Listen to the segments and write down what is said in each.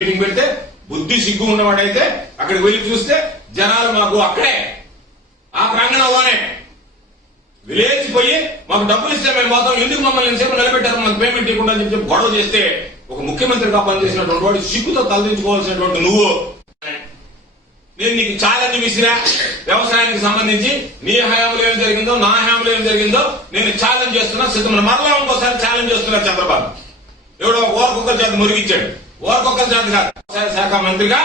Meeting పెడితే బుద్ధి సిగ్గు ఉన్నవాడైతే అక్కడికి వెళ్లి చూస్తే జనాలు మాకు అక్కడే ఆ ప్రాంగణంలోనే విలేచిపోయి మాకు డబ్బులు ఇస్తే మేము పోతాం, ఎందుకు మమ్మల్ని ఎంతసేపు నిలబెట్టారు, మాకు పేమెంట్ ఇవ్వకుండా అని చెప్పి గొడవ చేస్తే ఒక ముఖ్యమంత్రిగా పనిచేసినటువంటి వాడు సిగ్గుతో తలదించుకోవాల్సినటువంటి నువ్వు, నేను నీకు ఛాలెంజ్ విసిరా వ్యవసాయానికి సంబంధించి నీ హయాంలో ఏం జరిగిందో నా హయాంలో ఏం జరిగిందో నేను ఛాలెంజ్ చేస్తున్నా, సిద్ధమైన మరలా ఇంకోసారి ఛాలెంజ్ చేస్తున్నారు చంద్రబాబు. ఎవడో ఓరకొక్కల చేత మురిగించాడు, ఓరకొక్కల చేత కాదు. వ్యవసాయ శాఖ మంత్రిగా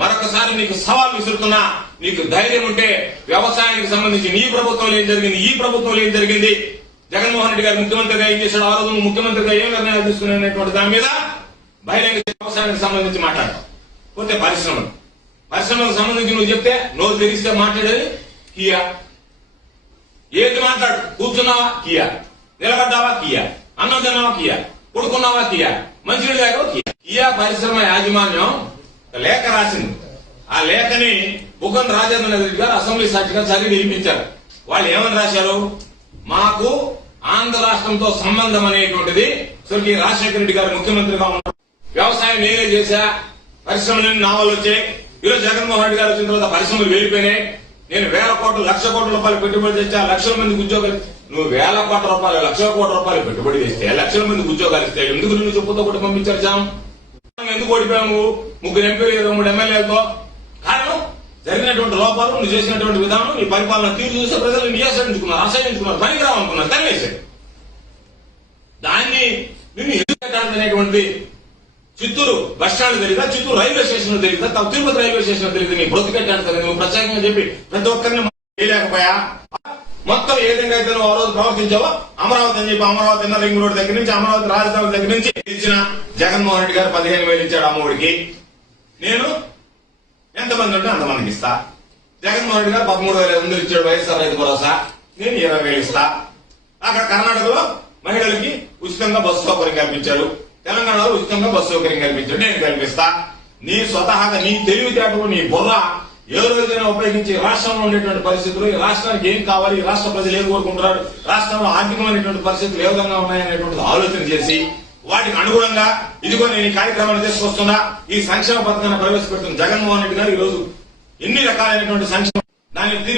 మరొకసారి నీకు సవాల్ విసురుతున్నా, నీకు ధైర్యం ఉంటే వ్యవసాయానికి సంబంధించి నీ ప్రభుత్వంలో ఏం జరిగింది, ఈ ప్రభుత్వంలో ఏం జరిగింది, జగన్మోహన్ రెడ్డి గారు ముఖ్యమంత్రిగా ఏం చేశాడు, ఆ రోజు ముఖ్యమంత్రిగా ఏం నిర్ణయాలు తీసుకునేటువంటి దాని మీద బహిరంగ వ్యవసాయానికి సంబంధించి మాట్లాడతాం. పోతే పరిశ్రమలకు సంబంధించి నువ్వు చెప్తే నోరు తెరిస్తే మాట్లాడేది కియా. ఏది మాట్లాడు, కూర్చున్నావా కియా, నిలబడ్డావా కియా, అన్నం తిన్నావా కియా, కొడుకున్నావా కియా, మంచినీళ్ళు తాగావా కియా. కియా పరిశ్రమ యాజమాన్యం లేఖ రాసింది. ఆ లేఖని బుగ్గన రాజేంద్ర రెడ్డి గారు అసెంబ్లీ సాక్షిగా చదివి వినిపించారు. వాళ్ళు ఏమని రాశారు, మాకు ఆంధ్ర రాష్ట్రంతో సంబంధం అనేటువంటిది స్వర్గీయ రాజశేఖర రెడ్డి గారు ముఖ్యమంత్రిగా ఉన్నారు, వ్యవసాయం నేనే చేశా, పరిశ్రమలు నా వల్ల వచ్చాయి. ఈరోజు జగన్మోహన్ రెడ్డి గారు వచ్చిన తర్వాత పరిశ్రమలు వెళ్ళిపోయినాయి, నేను వేల కోట్లు లక్ష కోట్ల రూపాయలు పెట్టుబడి తెచ్చా, లక్షల మందికి ఉద్యోగాలు. నువ్వు వేల కోట్ల రూపాయలు లక్షల కోట్ల రూపాయలు పెట్టుబడి తెస్తే లక్షల మందికి ఉద్యోగాలు ఇస్తే ఎందుకు నువ్వు చెప్పుతో కూడా పంపించారు జామ్? ఎందుకు ఓడిపోయాము 3 ఎంపీలు 3 ఎమ్మెల్యేలతో? కారణం జరిగినటువంటి లోపాలు, నువ్వు చేసినటువంటి విధానం, నీ పరిపాలన తీరు చూస్తే ప్రజలు నిరాశించుకున్నారు, అసహించుకున్నారు, పనికిరావు అనుకున్నారు, తనివేశారు. దాన్ని నిన్ను ఎదుర్కొనేటువంటి చిత్తూరు బస్టాండ్ తెలియదా, చిత్తూరు రైల్వే స్టేషన్ తెలియదా, తిరుపతి రైల్వే స్టేషన్ తెలియదు, నీ బ్రతికెట్టాను కదా నువ్వు ప్రత్యేకంగా చెప్పి ప్రతి ఒక్కరిని చేయలేకపోయా. మొత్తం ఏ విధంగా అయితే నువ్వు ఆ రోజు ప్రవర్తించావో అమరావతి అని చెప్పి అమరావతి రింగ్ రోడ్ దగ్గర నుంచి అమరావతి రాజధాని దగ్గర నుంచి ఇచ్చిన జగన్మోహన్ రెడ్డి గారు 15,000 ఇచ్చాడు అమ్మఒడికి. నేను ఎంతమంది ఉంటే అంతమందికి ఇస్తా. జగన్మోహన్ రెడ్డి గారు 13,500 ఇచ్చాడు వైఎస్ఆర్ రైతు భరోసా, నేను 20,000 ఇస్తా. అక్కడ కర్ణాటకలో మహిళలకి ఉచితంగా బస్సు సౌకర్యం కల్పించాడు, తెలంగాణలో ఉచితంగా బస్సు సౌకర్యం కల్పించాడు, నేను కల్పిస్తా. నీ స్వతహాగా నీ తెలివితేటలు నీ బుర్ర ఏ రోజైనా ఉపయోగించి రాష్ట్రంలో ఉండేటువంటి పరిస్థితులు, ఈ రాష్ట్రానికి ఏం కావాలి, ఈ రాష్ట్ర ప్రజలు ఏం కోరుకుంటున్నారు, రాష్ట్రంలో ఆర్థికమైనటువంటి పరిస్థితులు ఏ విధంగా ఉన్నాయనేటువంటిది ఆలోచన చేసి వాటికి అనుగుణంగా ఇదిగో నేను ఈ కార్యక్రమాన్ని తీసుకొస్తున్నా, ఈ సంక్షేమ పథకాన్ని ప్రవేశపెడుతున్న జగన్మోహన్ రెడ్డి గారు ఈ రోజు ఎన్ని రకాలైనటువంటి సంక్షేమ దాన్ని